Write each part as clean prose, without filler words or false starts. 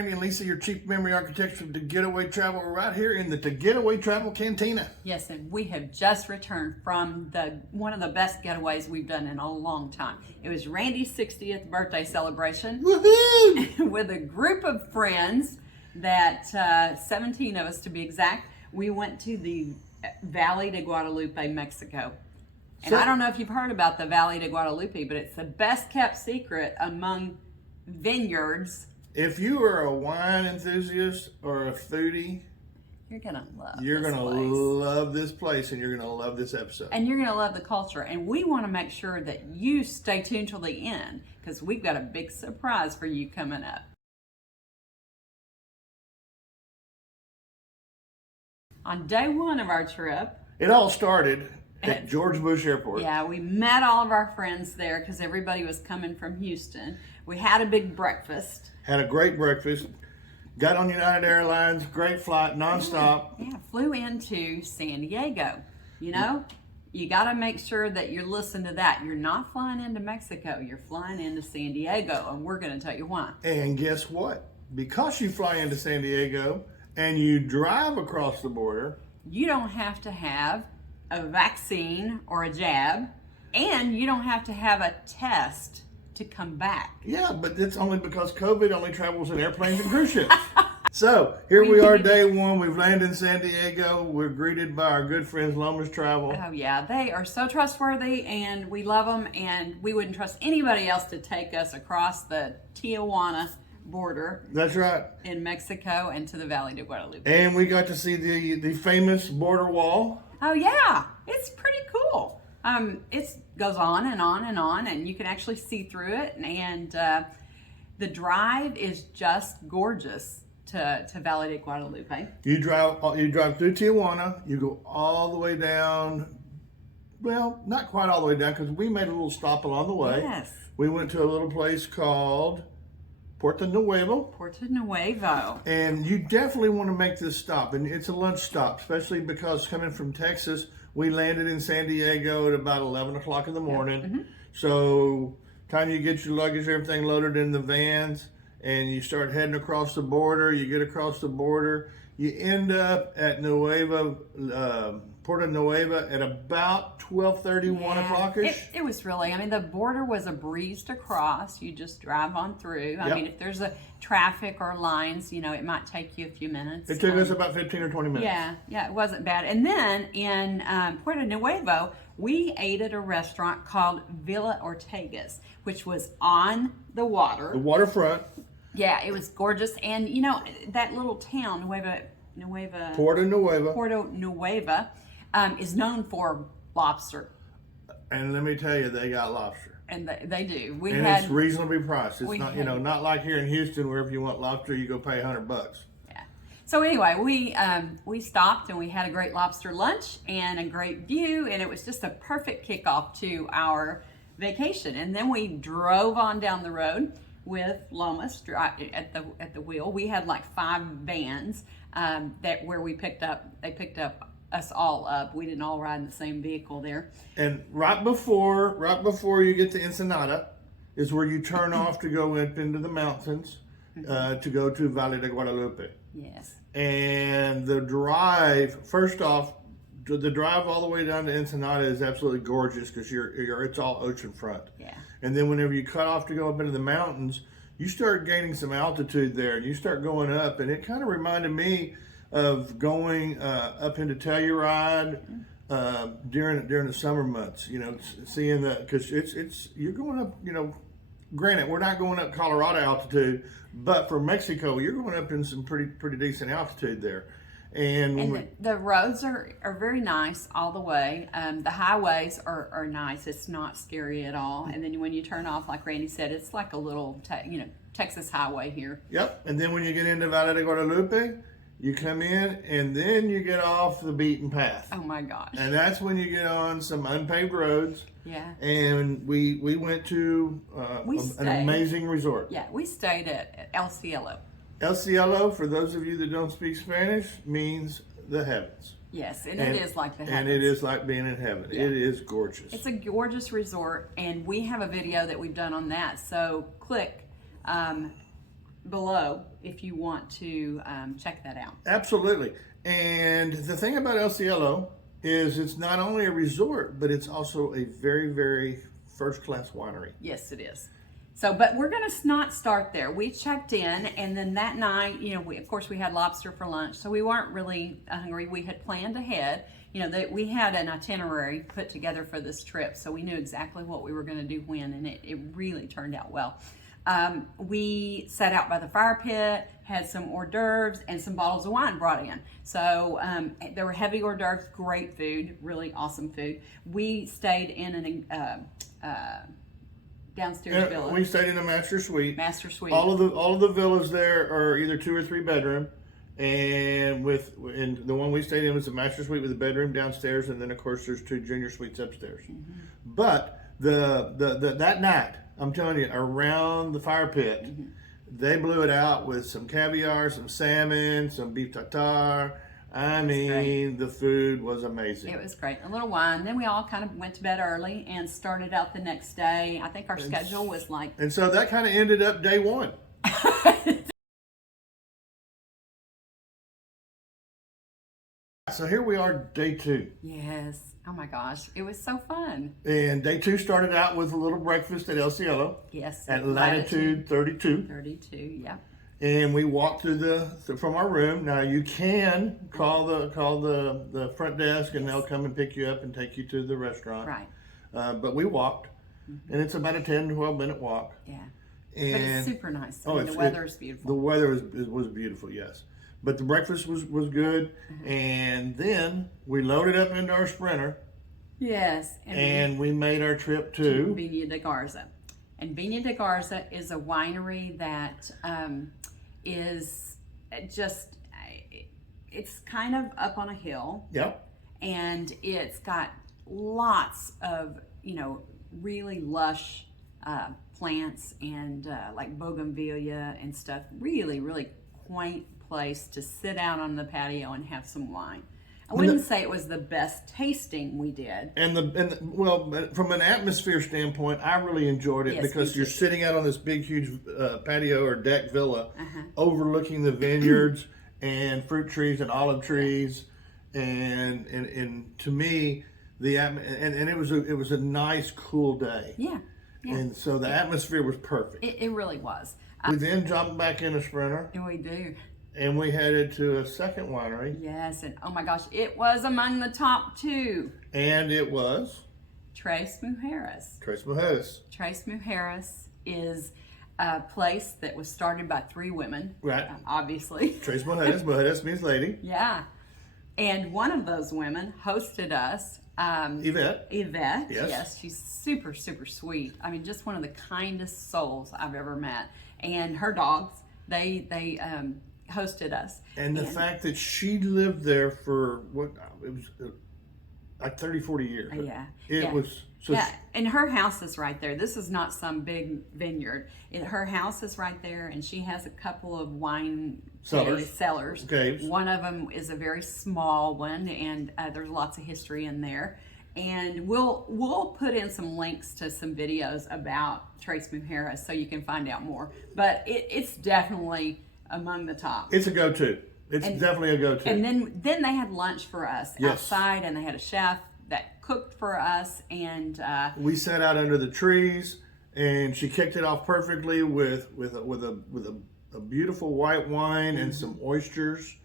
Randy and Lisa, your Chief Memory Architects from To Getaway Travel. We're right here in the To Getaway Travel Cantina. Yes, and we have just returned from one of the best getaways we've done in a long time. It was Randy's 60th birthday celebration. Woohoo! With a group of friends, 17 of us to be exact. We went to the Valley de Guadalupe, Mexico. And I don't know if you've heard about the Valley de Guadalupe, but it's the best kept secret among vineyards. If you are a wine enthusiast or a foodie, you're gonna love this place, and you're gonna love this episode. And you're gonna love the culture. And we want to make sure that you stay tuned till the end, because we've got a big surprise for you coming up. On day one of our trip, it all started at George Bush Airport. Yeah, we met all of our friends there because everybody was coming from Houston. We had a big breakfast. Had a great breakfast. Got on United Airlines, great flight, nonstop. Yeah, flew into San Diego. You know, you got to make sure that you listen to that. You're not flying into Mexico. You're flying into San Diego, and we're going to tell you why. And guess what? Because you fly into San Diego and you drive across the border, you don't have to have a vaccine or a jab, and you don't have to have a test to come back. Yeah, but it's only because COVID only travels in airplanes and cruise ships. So here we are, day one. We've landed in San Diego. We're greeted by our good friends, Lomas Travel. Oh yeah, they are so trustworthy, and we love them, and we wouldn't trust anybody else to take us across the Tijuana border. That's right. In Mexico and to the Valley de Guadalupe. And we got to see the famous border wall. Oh yeah, it's pretty cool. It goes on and on and on, and you can actually see through it. And the drive is just gorgeous to Valley de Guadalupe. You drive through Tijuana. You go all the way down. Well, not quite all the way down, because we made a little stop along the way. Yes. We went to a little place called Puerto Nuevo. Puerto Nuevo. And you definitely want to make this stop. And it's a lunch stop, especially because coming from Texas, we landed in San Diego at about 11 o'clock in the morning. Mm-hmm. So time you get your luggage, everything loaded in the vans, and you start heading across the border, you get across the border, you end up at Puerto Nueva at about 12:30, 1 o'clock-ish. It was really, the border was a breeze to cross. You just drive on through. I mean, if there's a traffic or lines, it might take you a few minutes. It took us about 15 or 20 minutes. Yeah, it wasn't bad. And then in Puerto Nuevo, we ate at a restaurant called Villa Ortegas, which was on the water. The waterfront. Yeah, it was gorgeous. And, that little town, Puerto Nueva, is known for lobster. And let me tell you, they got lobster. And they do. It's reasonably priced. It's not, not like here in Houston where if you want lobster, you go pay $100. Yeah. So anyway, we stopped and we had a great lobster lunch and a great view, and it was just a perfect kickoff to our vacation. And then we drove on down the road with Lomas at the wheel. We had like 5 vans where they picked up us all up. We didn't all ride in the same vehicle there. And right before you get to Ensenada is where you turn off to go up into the mountains to go to Valley de Guadalupe. Yes. And the drive, first off, the drive all the way down to Ensenada is absolutely gorgeous because it's all oceanfront. Yeah. And then whenever you cut off to go up into the mountains, you start gaining some altitude there, and you start going up, and it kind of reminded me of going up into Telluride during the summer months. Seeing because you're going up. Granted, we're not going up Colorado altitude, but for Mexico, you're going up in some pretty decent altitude there. And the roads are very nice all the way. The highways are nice. It's not scary at all. And then when you turn off, like Randy said, it's like a little Texas highway here. Yep. And then when you get into Valley de Guadalupe, you come in and then you get off the beaten path. Oh my gosh. And that's when you get on some unpaved roads. Yeah. And we went to an amazing resort. Yeah, we stayed at El Cielo. El Cielo, for those of you that don't speak Spanish, means the heavens. Yes, and it is like the heavens. And it is like being in heaven. Yeah. It is gorgeous. It's a gorgeous resort, and we have a video that we've done on that. So click below if you want to check that out. Absolutely. And the thing about El Cielo is it's not only a resort, but it's also a very, very first-class winery. Yes, it is. So, but we're going to not start there. We checked in, and then that night, of course, we had lobster for lunch, so we weren't really hungry. We had planned ahead. That we had an itinerary put together for this trip, so we knew exactly what we were going to do when, and it really turned out well. We sat out by the fire pit, had some hors d'oeuvres, and some bottles of wine brought in. So there were heavy hors d'oeuvres, great food, really awesome food. We stayed in an downstairs villa. We stayed in a master suite. Master suite. All of the villas there are either 2 or 3 bedroom, and the one we stayed in was a master suite with a bedroom downstairs, and then of course there's 2 junior suites upstairs. Mm-hmm. But that night, I'm telling you, around the fire pit, mm-hmm. they blew it out with some caviar, some salmon, some beef tartare. I mean, the food was amazing. It was great. A little wine. Then we all kind of went to bed early and started out the next day. I think our schedule was like... And so that kind of ended up day 1. So here we are, day 2. Yes. Oh my gosh. It was so fun. And day 2 started out with a little breakfast at El Cielo. Yes. At latitude 32. 32, yeah. And we walked from our room. Now you can call the front desk, and they'll come and pick you up and take you to the restaurant. Right. But we walked, mm-hmm. and it's about a 10 to 12 minute walk. Yeah. And, but it's super nice. The weather is beautiful. The weather was beautiful, yes. But the breakfast was good, mm-hmm. and then we loaded up into our Sprinter. Yes. And we made our trip to Viña de Garza. And Viña de Garza is a winery that is just, it's kind of up on a hill. Yep. And it's got lots of, really lush plants and like bougainvillea and stuff. Really, really quaint place to sit out on the patio and have some wine. I wouldn't say it was the best tasting we did. Well, from an atmosphere standpoint, I really enjoyed it because you're sitting out on this big, huge patio or deck villa, uh-huh. overlooking the vineyards and fruit trees and olive trees, and to me, it was a nice, cool day. Yeah. Yeah. And so the atmosphere was perfect. It really was. We then jumped back in a Sprinter. And we do. And we headed to a second winery. Yes, and oh my gosh, it was among the top 2. And it was? Tres Mujeres. Tres Mujeres. Tres Mujeres is a place that was started by 3 women. Right. Obviously. Tres Mujeres. Mujeres means lady. Yeah. And one of those women hosted us. Yvette. Yes. She's super, super sweet. I mean, just one of the kindest souls I've ever met. And her dogs, they hosted us. And the fact that she lived there for it was like 30, 40 years. Yeah. It was. So yeah, and her house is right there. This is not some big vineyard. Her house is right there, and she has a couple of wine cellars. Caves. One of them is a very small one, and there's lots of history in there. And we'll put in some links to some videos about Tres Mujeres so you can find out more. But it's definitely among the top. It's a go-to. It's definitely a go-to. And then they had lunch for us outside, and they had a chef that cooked for us, and we sat out under the trees, and she kicked it off perfectly with a beautiful white wine, mm-hmm. and some oysters,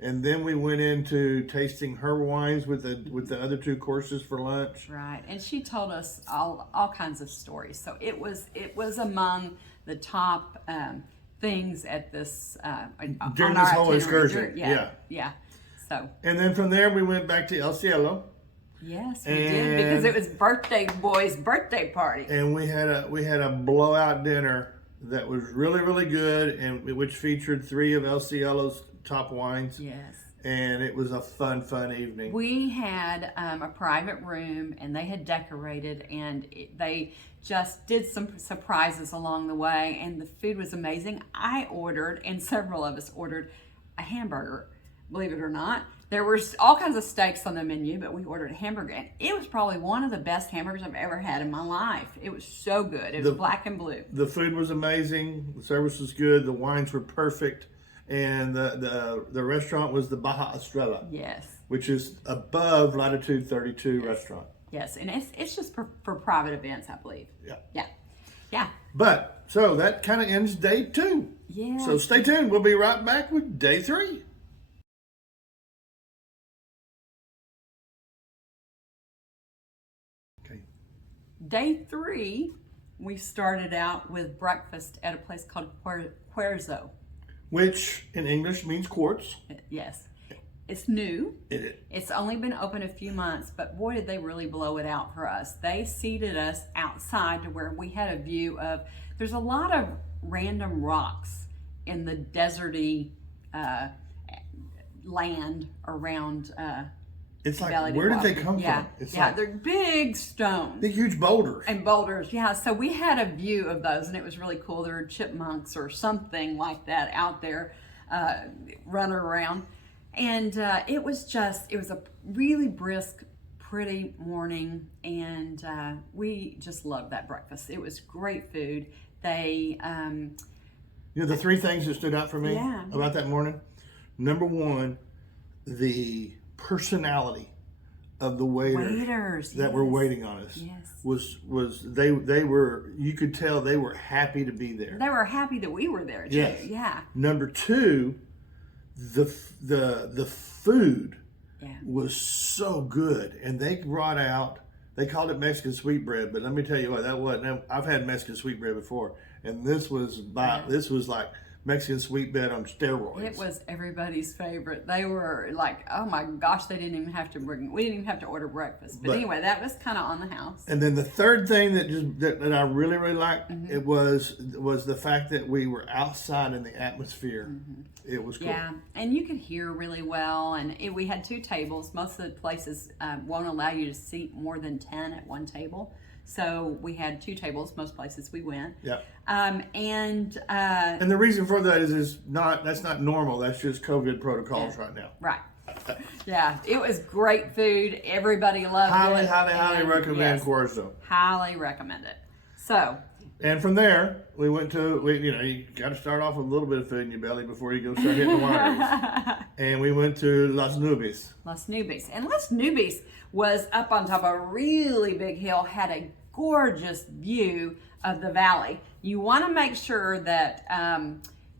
and then we went into tasting her wines with the other 2 courses for lunch. Right, and she told us all kinds of stories. So it was among the top things at this during this whole excursion. Yeah. So. And then from there we went back to El Cielo. Yes, we did, because it was birthday boy's birthday party. And we had a blowout dinner that was really, really good, and which featured 3 of El Cielo's top wines. Yes. And it was a fun evening. We had a private room, and they had decorated, and they just did some surprises along the way, and the food was amazing. I ordered, and several of us ordered, a hamburger believe it or not. There were all kinds of steaks on the menu, but we ordered a hamburger. And it was probably one of the best hamburgers I've ever had in my life. It was so good. It was black and blue. The food was amazing. The service was good. The wines were perfect. And the restaurant was the Baja Estrella, Yes. which is above Latitude 32 restaurant. Yes, and it's just for private events, I believe. Yeah. Yeah. Yeah. But, so that kind of ends day 2. Yeah. So stay tuned. We'll be right back with day 3. Okay. Day 3, we started out with breakfast at a place called Puerzo. Which in English means quartz. Yes. It's new. It It's only been open a few months, but boy, did they really blow it out for us. They seated us outside to where we had a view of, there's a lot of random rocks in the deserty land around It's like, Valley de where did they Guadalupe. come Yeah, from? It's yeah, like they're big stones. big, huge boulders. And boulders, yeah. So we had a view of those, and it was really cool. There were chipmunks or something like that out there running around. And it was a really brisk, pretty morning, and we just loved that breakfast. It was great food. They, The 3 things that stood out for me Yeah. about that morning. Number 1, the personality of the waiters that were yes. waiting on us Yes. was they were, you could tell they were happy to be there. They were happy that we were there too. Yes. Yeah. Number 2, the food Yeah. was so good, and they brought out, they called it Mexican sweetbread, but let me tell you what, that wasn't. I've had Mexican sweetbread before, and this was like Mexican sweetbread on steroids. It was everybody's favorite. They were like, oh my gosh, we didn't even have to order breakfast. But anyway, that was kind of on the house. And then the third thing that I really liked, Mm-hmm. it was the fact that we were outside in the atmosphere. It was cool. Yeah, and you could hear really well. And we had 2 tables. Most of the places won't allow you to seat more than 10 at one table. So we had 2 tables, most places we went. Yeah. And the reason for that is that's not normal. That's just COVID protocols right now. right. Yeah, it was great food. Everybody loved it. Highly And recommend yes, Quarzo. highly recommend it. So, And from there, we went to, you got to start off with a little bit of food in your belly before you go start hitting the wineries. And we went to Las Nubes. Las Nubes. And Las Nubes was up on top of a really big hill, had a gorgeous view of the valley. You want to make sure that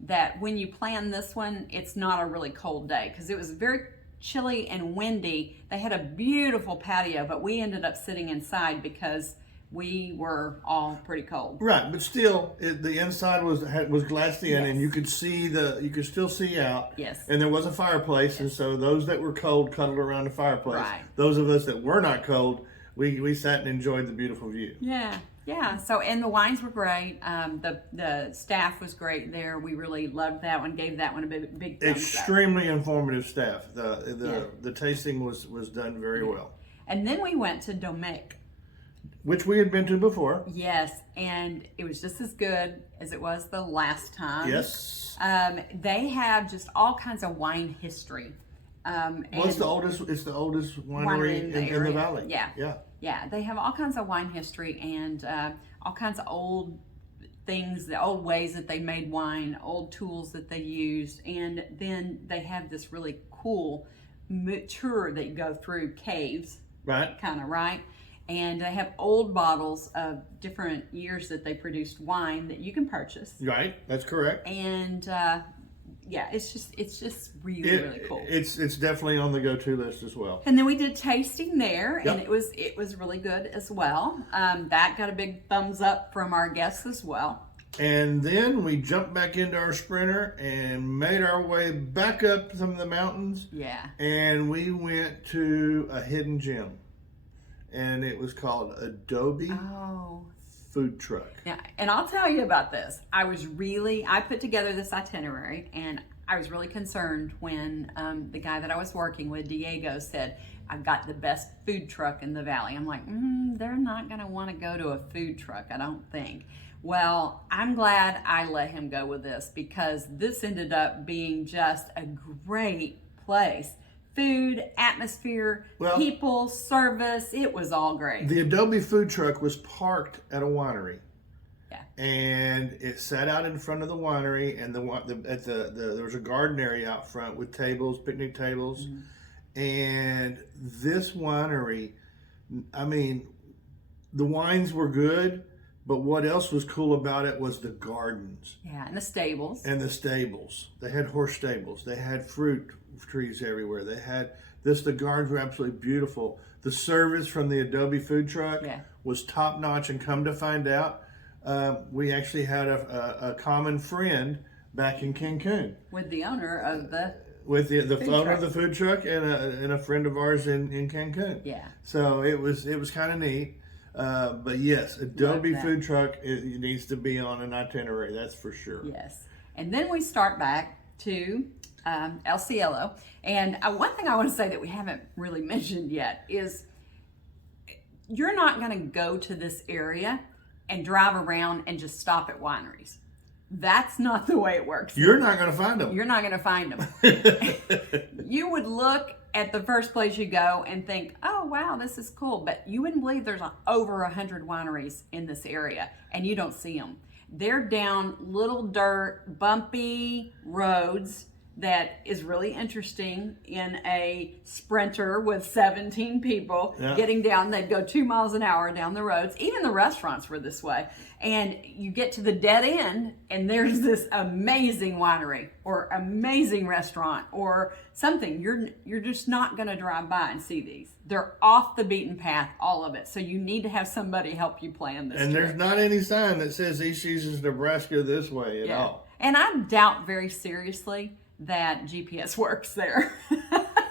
that when you plan this one, it's not a really cold day, because it was very chilly and windy. They had a beautiful patio, but we ended up sitting inside because we were all pretty cold. Right, but still, the inside was glassed in, Yes. and you could still see out. Yes. And there was a fireplace, and so those that were cold cuddled around the fireplace. Right. Those of us that were not cold, we sat and enjoyed the beautiful view. Yeah. Yeah, so, and the wines were great. The staff was great there. We really loved that one. Gave that one a big thumbs up. Extremely informative staff. The tasting was done very well. And then we went to Domecq. Which we had been to before. Yes, and it was just as good as it was the last time. Yes. They have just all kinds of wine history. It's the oldest winery in the valley. Yeah. Yeah. Yeah, they have all kinds of wine history and all kinds of old things, the old ways that they made wine, old tools that they used, and then they have this really cool tour that you go through caves, Right. kind of, right? And they have old bottles of different years that they produced wine that you can purchase. Right. That's correct. And yeah, it's just really cool. It's definitely on the go-to list as well. And then we did tasting there, Yep. and it was really good as well. That got a big thumbs up from our guests as well. And then we jumped back into our Sprinter and made our way back up some of the mountains. Yeah. And we went to a hidden gem, and it was called Adobe Oh. Food Truck. Yeah, and I'll tell you about this. I put together this itinerary, and I was really concerned when the guy that I was working with, Diego, said, I've got the best food truck in the valley. I'm like, they're not going to want to go to a food truck, I don't think. Well, I'm glad I let him go with this, because this ended up being just a great place. Food, atmosphere, Well, people, service, it was all great. The Adobe food truck was parked at a winery. Yeah. And it sat out in front of the winery, and there was a garden area out front with tables, picnic tables. Mm-hmm. And this winery, I mean, the wines were good, but what else was cool about it was the gardens. Yeah, and the stables. And the stables. They had horse stables. They had fruit trees everywhere. They had the gardens were absolutely beautiful. The service from the Adobe food truck was top notch, and come to find out, we actually had a common friend back in Cancun. With the owner of the owner of the food truck and a friend of ours in Cancun. Yeah. So it was kind of neat. But yes, Adobe food truck, it needs to be on an itinerary. That's for sure. Yes. And then we start back to El Cielo. And one thing I want to say that we haven't really mentioned yet is you're not going to go to this area and drive around and just stop at wineries. That's not the way it works. You're not going to find them. You're not going to find them. You would look at the first place you go and think, oh, wow, this is cool. But you wouldn't believe there's over 100 wineries in this area, and you don't see them. They're down little dirt, bumpy roads that is really interesting in a Sprinter with 17 people getting down. They'd go 2 miles an hour down the roads. Even the restaurants were this way. And you get to the dead end, and there's this amazing winery or amazing restaurant or something. You're just not going to drive by and see these. They're off the beaten path, all of it. So you need to have somebody help you plan this And trip. there's not any sign that says East Seasons Nebraska this way at all. And I doubt very seriously that GPS works there.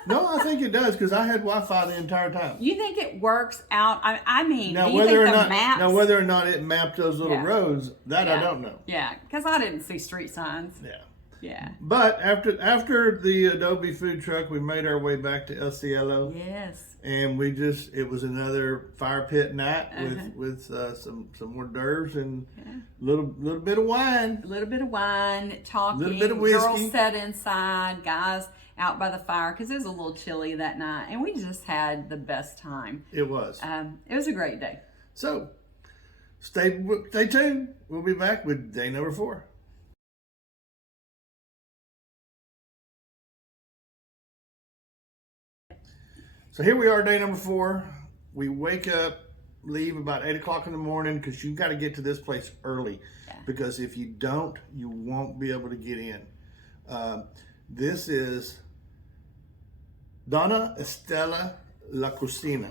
No, I think it does, because I had Wi-Fi the entire time. You think it works out? I mean, Now do you whether think or the not maps? whether or not it mapped those little roads, that I don't know. Yeah, because I didn't see street signs. Yeah. Yeah. But after the Adobe food truck, we made our way back to El Cielo. Yes. And it was another fire pit night with some hors d'oeuvres and little bit of wine. A little bit of wine, talking. Little bit of whiskey. Girls sat inside, guys out by the fire because it was a little chilly that night, and we just had the best time. It was. It was a great day. So, stay tuned. We'll be back with day number 4. So here we are, day number 4. We wake up, leave about 8 o'clock in the morning, because you've got to get to this place early. Yeah. Because if you don't, you won't be able to get in. This is Donna Estela La Cocina.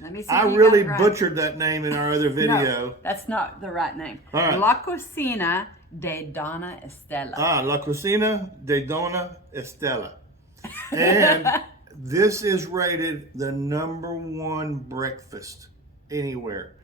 Let me see. I really butchered that name in our other video. No, that's not the right name. All right. La Cocina de Donna Estela. La Cocina de Donna Estela. And this is rated the #1 breakfast anywhere.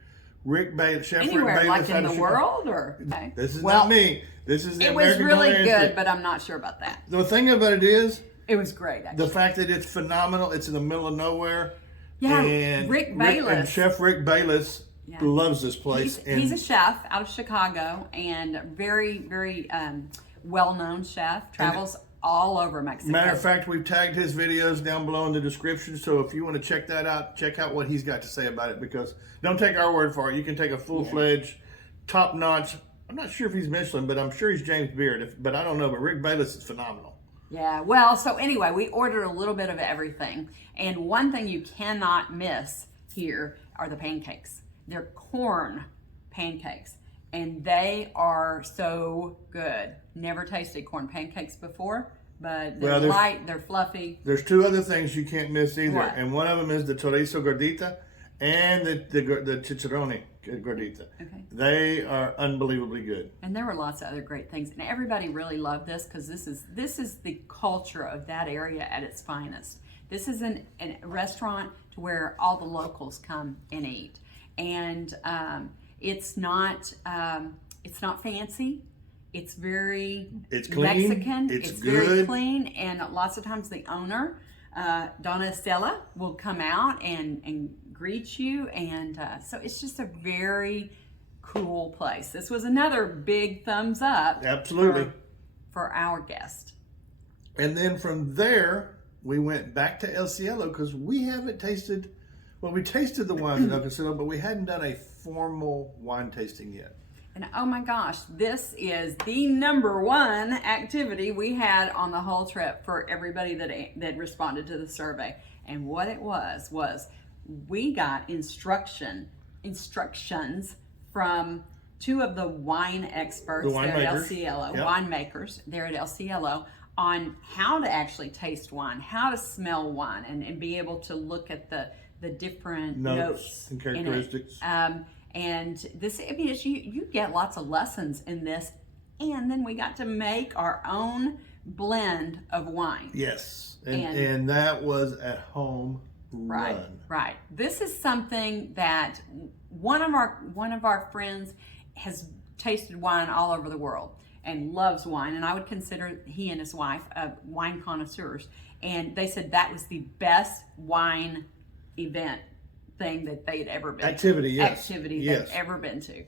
Rick Bayless, Chef Anywhere, Rick Bayless, like in the world, or okay. This is not me. This is the It American was really Culinary good, Institute. but I'm not sure about that. The thing about it is, it was great. Actually. The fact that it's phenomenal. It's in the middle of nowhere. Yeah, and Rick Bayless. And Chef Rick Bayless loves this place. He's a chef out of Chicago and very, very well-known chef. Travels all over Mexico. Matter of fact, we've tagged his videos down below in the description. So if you want to check that out, check out what he's got to say about it. Because don't take our word for it. You can take a full-fledged, top-notch. I'm not sure if he's Michelin, but I'm sure he's James Beard. But I don't know. But Rick Bayless is phenomenal. Yeah, well, so anyway, we ordered a little bit of everything. And one thing you cannot miss here are the pancakes. They're corn pancakes, and they are so good. Never tasted corn pancakes before, but they're light, they're fluffy. There's 2 other things you can't miss either. What? And one of them is the chorizo gordita and the chicharrone gordita. Okay. They are unbelievably good. And there were lots of other great things, and everybody really loved this because this is the culture of that area at its finest. This is a restaurant to where all the locals come and eat, and it's not fancy. It's very clean. Mexican. It's very good. clean, and lots of times the owner, Donna Estela, will come out and greet you, and so it's just a very cool place. This was another big thumbs up. Absolutely. For our guest. And then from there, we went back to El Cielo because we haven't tasted. Well, we tasted the wines at El Cielo, but we hadn't done a formal wine tasting yet. And oh my gosh, this is the number one activity we had on the whole trip for everybody that responded to the survey. And what it was we got instructions from two of the wine experts there at El Cielo, winemakers there at El Cielo, on how to actually taste wine, how to smell wine, and be able to look at the different notes and characteristics. And this, I mean, you get lots of lessons in this. And then we got to make our own blend of wine. Yes. And that was at home run. Right. This is something that one of our friends has tasted wine all over the world and loves wine. And I would consider he and his wife wine connoisseurs. And they said that was the best wine event thing that they'd ever been activity they've ever been to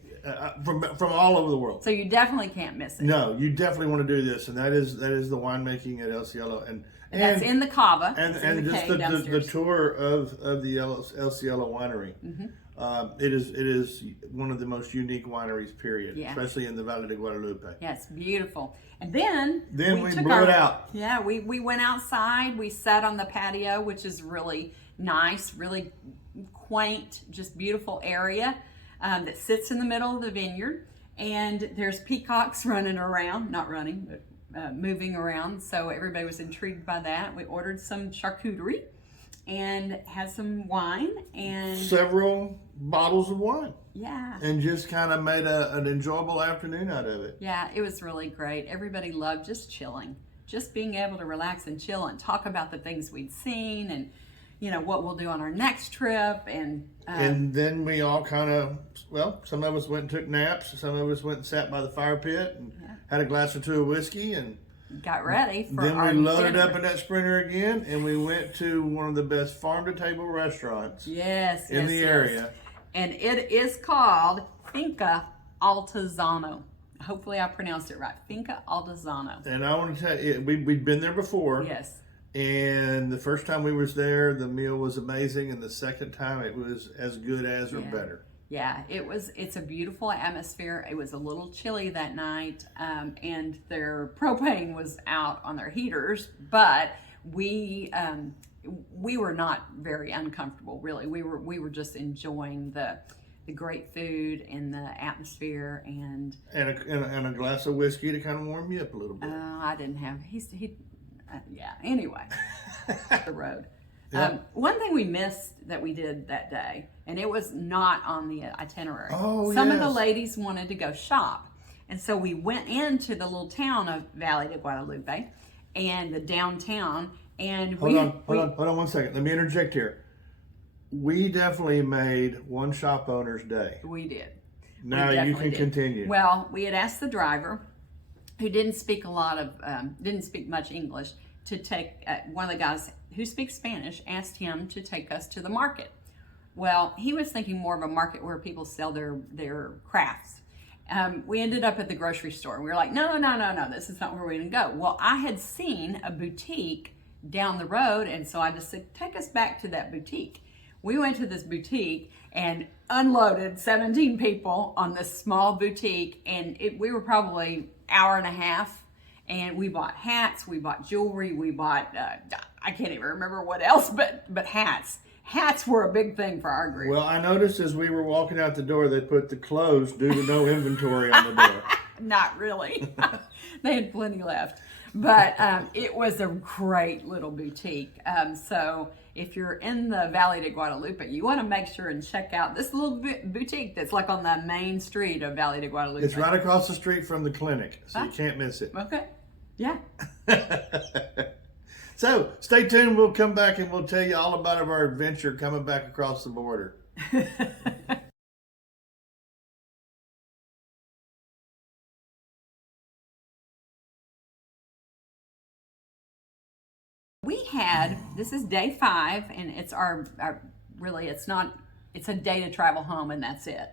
from all over the world. So you definitely can't miss it. No, you definitely want to do this, and that is the winemaking at El Cielo, and that's in the Cava and just the tour of the El Cielo winery. Mm-hmm. It is one of the most unique wineries, period. Yeah. Especially in the Valle de Guadalupe. Yeah, it's beautiful. And then we blew it out. Yeah, we went outside. We sat on the patio, which is really nice, really quaint, just beautiful area that sits in the middle of the vineyard. And there's peacocks running around, not running, but moving around. So everybody was intrigued by that. We ordered some charcuterie and had some wine and several bottles of wine. Yeah. And just kind of made an enjoyable afternoon out of it. Yeah, it was really great. Everybody loved just chilling, just being able to relax and chill and talk about the things we'd seen and, you know, what we'll do on our next trip. And then we all kind of, some of us went and took naps. Some of us went and sat by the fire pit and had a glass or two of whiskey and got ready for then our we loaded dinner. up in that Sprinter again, and we went to one of the best farm-to-table restaurants in the area. And it is called Finca Altozano. Hopefully I pronounced it right. Finca Altozano. And I want to tell you, we'd been there before. Yes. And the first time we was there, the meal was amazing, and the second time it was as good as or better. Yeah, it's a beautiful atmosphere. It was a little chilly that night, and their propane was out on their heaters, but we were not very uncomfortable, really. We were just enjoying the great food and the atmosphere and a glass of whiskey to kind of warm you up a little bit. I didn't have anyway. The road. Yeah. One thing we missed that we did that day, and it was not on the itinerary. Some of the ladies wanted to go shop. And so we went into the little town of Valle de Guadalupe and the downtown. And Hold on 1 second. Let me interject here. We definitely made one shop owner's day. We did. Now you can continue. Well, we had asked the driver, who didn't speak much English, to take one of the guys who speaks Spanish, asked him to take us to the market. Well, he was thinking more of a market where people sell their crafts. We ended up at the grocery store. We were like, no, this is not where we're going to go. Well, I had seen a boutique down the road, and so I just said, take us back to that boutique. We went to this boutique and unloaded 17 people on this small boutique, and we were probably hour and a half. And we bought hats, we bought jewelry, we bought, I can't even remember what else, but hats. Hats were a big thing for our group. Well, I noticed as we were walking out the door, they put the closed due to no inventory on the door. Not really. They had plenty left. But it was a great little boutique. So if you're in the Valle de Guadalupe, you want to make sure and check out this little boutique that's like on the main street of Valle de Guadalupe. It's right across the street from the clinic, so you can't miss it. Okay. Yeah. So stay tuned. We'll come back and we'll tell you all about our adventure coming back across the border. This is day 5, and it's it's a day to travel home, and that's it.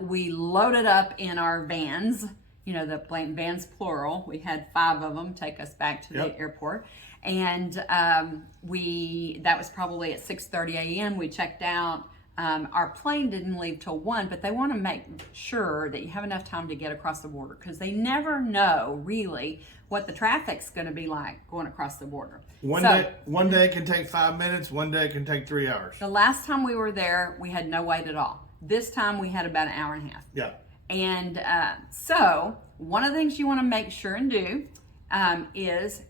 We loaded up in our vans, the vans plural. We had 5 of them take us back to the airport. And that was probably at 6:30 a.m. We checked out. Our plane didn't leave till 1, but they want to make sure that you have enough time to get across the border because they never know really what the traffic's going to be like going across the border. One day it can take 5 minutes, one day it can take 3 hours. The last time we were there, we had no wait at all. This time we had about an hour and a half. Yeah. And so one of the things you want to make sure and do is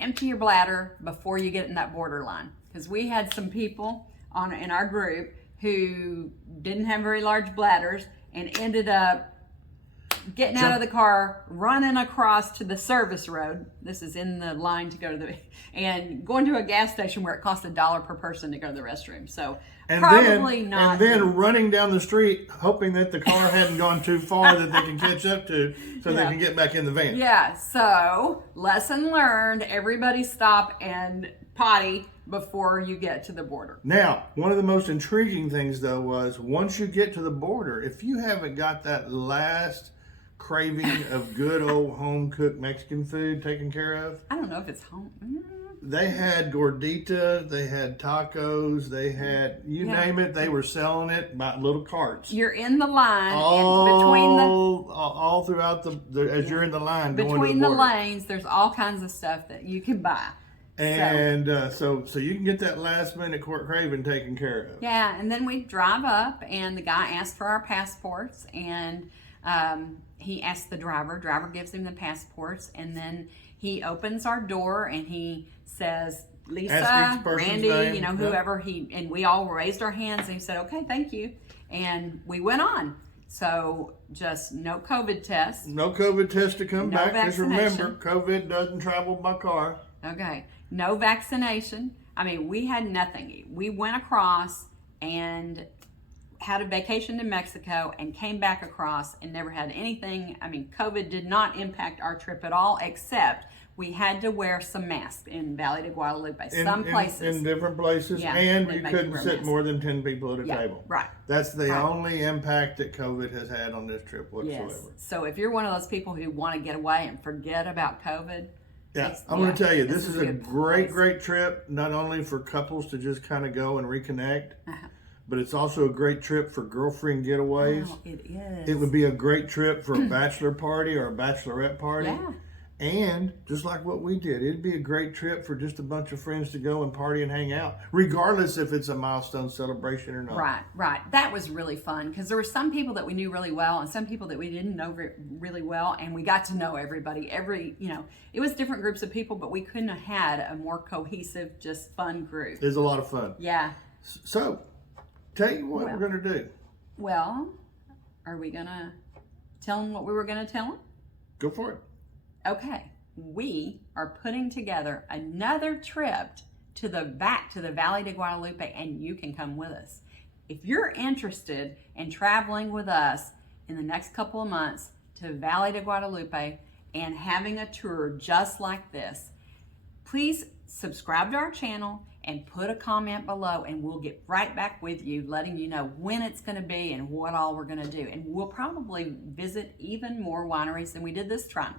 empty your bladder before you get in that borderline. Because we had some people in our group who didn't have very large bladders and ended up getting out of the car, running across to the service road. This is in the line to go to and going to a gas station where it costs $1 per person to go to the restroom. So probably not. And then running down the street, hoping that the car hadn't gone too far that they can catch up to, so they can get back in the van. Yeah. So lesson learned: everybody stop and potty before you get to the border. Now, one of the most intriguing things though was once you get to the border, if you haven't got that last craving of good old home cooked Mexican food taken care of, I don't know if it's home. they had gordita, they had tacos, they had you name it. They were selling it by little carts. You're in the line all throughout as you're in the line going to the border. Between the lanes, there's all kinds of stuff that you can buy. And so you can get that last minute craving taken care of. Yeah, and then we drive up, and the guy asked for our passports, and he asked the driver. Driver gives him the passports, and then he opens our door, and he says, Lisa, Randy, name. Whoever and we all raised our hands, and he said, okay, thank you, and we went on. So just no COVID test. No COVID test to come back. Just vaccination. remember, COVID doesn't travel by car. Okay. No vaccination. I mean, we had nothing. We went across and had a vacation to Mexico and came back across and never had anything. I mean, COVID did not impact our trip at all, except we had to wear some masks in Valley de Guadalupe. In different places. Yeah, and they you make you couldn't wear sit masks. more than 10 people at a Yeah, table. right. That's the only impact that COVID has had on this trip whatsoever. Yes. So if you're one of those people who want to get away and forget about COVID, yeah, I'm going to tell you, this is a good great trip, not only for couples to just kind of go and reconnect, Uh-huh. but it's also a great trip for girlfriend getaways. Wow, it is. It would be a great trip for a bachelor party or a bachelorette party. Yeah. And just like what we did, it'd be a great trip for just a bunch of friends to go and party and hang out, regardless if it's a milestone celebration or not. Right. That was really fun because there were some people that we knew really well and some people that we didn't know really well, and we got to know everybody. It was different groups of people, but we couldn't have had a more cohesive, just fun group. It was a lot of fun. Yeah. So, tell you what we're going to do. Well, are we going to tell them what we were going to tell them? Go for it. Okay, we are putting together another trip back to the Valley de Guadalupe, and you can come with us. If you're interested in traveling with us in the next couple of months to Valley de Guadalupe and having a tour just like this, please subscribe to our channel and put a comment below, and we'll get right back with you, letting you know when it's going to be and what all we're going to do. And we'll probably visit even more wineries than we did this time.